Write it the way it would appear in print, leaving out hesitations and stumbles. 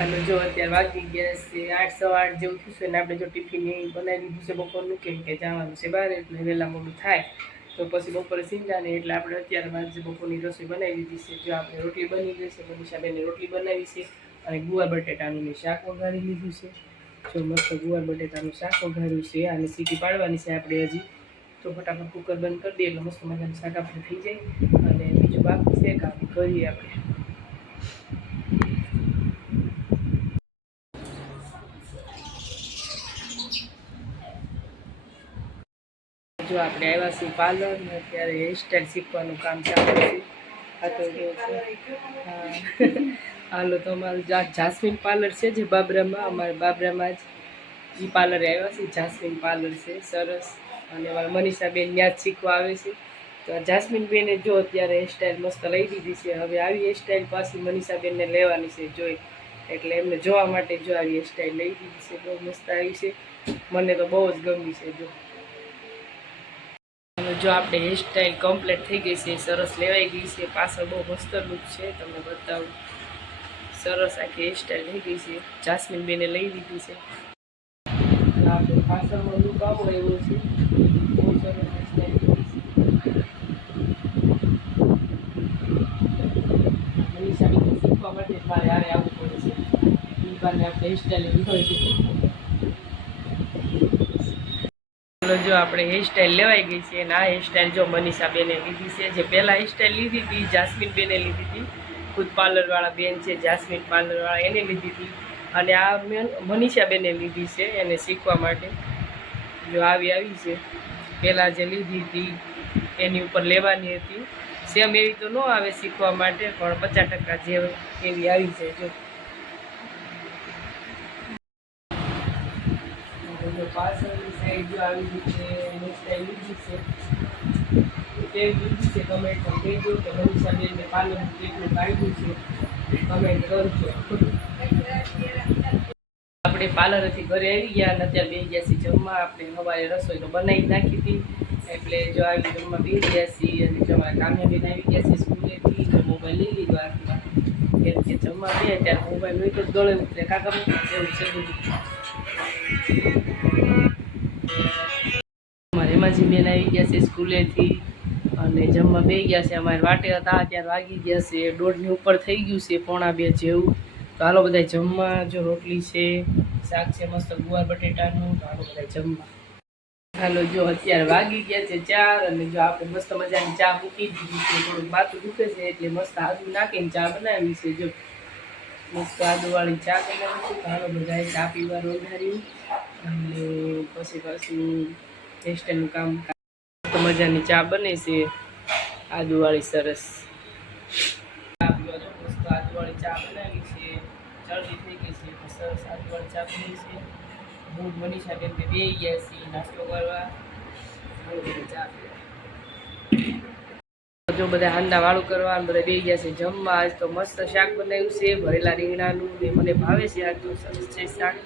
હાલો જો અત્યારે વાગી ગયા છે 8 સવા 8 જેવું થયું છે ને આપણે જો ટિફિન બનાવી દીધું છે બપોરનું કેમ કે જવાનું છે બહાર એટલે વહેલા મોડું થાય તો પછી બપોરે સીંધા ને એટલે આપણે અત્યારે જ બપોરની રસોઈ બનાવી દીધી છે જો આપણે રોટલી બની ગઈ છે મનીષાબેને રોટલી બનાવી છે અને ગુવાર બટેટાનું શાક વઘારી લીધું છે જો મસ્ત ગુવાર બટેટાનું શાક વઘાર્યું છે અને સીટી પાડવાની છે આપણે હજી તો ફટાફટ કુકર બંધ કરી દઈએ એટલે મસ્ત મજાનું શાક આપણે થઈ જાય અને બીજું બાકી છે કામ કરીએ આપણે જો આપણે આવ્યા છીએ પાર્લર ને અત્યારે હેરસ્ટાઈલ શીખવાનું કામ ચાલે છે આ તો હાલો તો અમારું જાસ્મીન પાર્લર છે જે બાબરામાં અમારે બાબરામાં જ એ પાર્લરે આવ્યા છે જાસ્મીન પાર્લર છે સરસ અને અમારા મનીષાબેન ત્યાં જ શીખવા આવે છે તો જાસ્મીનબેને જો અત્યારે હેરસ્ટાઈલ મસ્ત લઈ દીધી છે હવે આવી હેરસ્ટાઈલ પાછી મનીષાબેનને લેવાની છે જોઈ એટલે એમને જોવા માટે જો આવી હેરસ્ટાઈલ લઈ દીધી છે બહુ મસ્ત આવી છે મને તો બહુ જ ગમી છે જો આપણે હેરસ્ટાઈલ કમ્પ્લીટ થઈ ગઈ છે સરસ લેવાઈ ગઈ છે પાછળ બહુ મસ્ત લુક છે તમને બતાવું સરસ આખી હેરસ્ટાઈલ થઈ ગઈ છે જાસ્મીનબેને લઈ લીધી છે આપણે પાછળનો લુક આવો એવો છે બહુ સરસ હેરસ્ટાઈલ મનીષાબેન શીખવા માટે મારે હારે આવવું પડે છે એ બાને આપણે હેરસ્ટાઈલ લીધો છે જો આપણે હેરસ્ટાઈલ લેવાઈ ગઈ છે અને આ હેરસ્ટાઈલ જો મનીષાબેને લીધી છે જે પહેલાં હેરસ્ટાઈલ લીધી હતી જાસ્મીનબેને લીધી હતી ખુદ પાર્લરવાળા બેન છે જાસ્મીન પાર્લરવાળા એને લીધી હતી અને આ મનીષાબેને લીધી છે એને શીખવા માટે જો આવી છે પહેલાં જે લીધી હતી એની ઉપર લેવાની હતી સેમ એવી તો ન આવે શીખવા માટે પણ 50% જે એવી આવી છે જો પાછળની સાઈડ જો આવી રીતે હેરસ્ટાઈલ લીધી છે તે લીધી છે કમેન્ટમાં કહેજો કે મનીષાબેનને પાર્લરનું કેટલું કાઢ્યું છે કમેન્ટ કરજો આપણે પાર્લરથી ઘરે આવી ગયા અને અત્યારે બેસી ગયા છીએ જમવા આપણે સવારે રસોઈ તો બનાવી નાખી હતી એટલે જો આવી જમવા બેસી ગયા છીએ અને જો અમારા કામ્યાબેન આવી ગયા છે સ્કૂલેથી તો મોબાઈલ લઈ લીધો હાથમાં કેમ કે જમવા બે ત્યારે મોબાઈલ હોય તો ગળે ઉતરે કાકા એવું છે બધું અમારે હેમાજીબેન આવી ગયા છે સ્કૂલેથી અને જમવા બે ગયા છે અમારે વાટે હતા ત્યારે વાગી ગયા છે 1:30 ઉપર થઈ ગયું છે 1:45 જેવું તો હાલો બધા જમવા જો રોટલી છે શાક છે મસ્ત ગુવાર બટેટાનું તો હાલો બધા જમવા હાલો જો અત્યારે વાગી ગયા છે 4 અને જો આપણે મસ્ત મજાની ચા મૂકી દીધી છે થોડુંક માથું દુખે છે એટલે મસ્ત આદુ નાખીને ચા બનાવી છે જો મસ્ત આદુવાળી ચા બનાવી છે તો હાલો બધાએ ચા પીવા રોધાર્યું અને પછી પાછું હેરસ્ટાઈલનું કામ મસ્ત મજાની ચા બને છે આદુવાળી સરસ ચા પીવા જો મસ્ત આદુવાળી ચા બનાવી છે જલ્દી થઈ ગઈ છે સરસ આદુવાળી ચા બની છે હું મનીષાબેન બે ગયા છીએ નાસ્તો કરવા ચા પીવા જો બધા હાંડા વાળું કરવા બધા બે ગયા છે જમવા આજ તો મસ્ત શાક બનાવ્યું છે ભરેલા રીંગણાનું ને મને ભાવે છે આજ તો સરસ છે શાક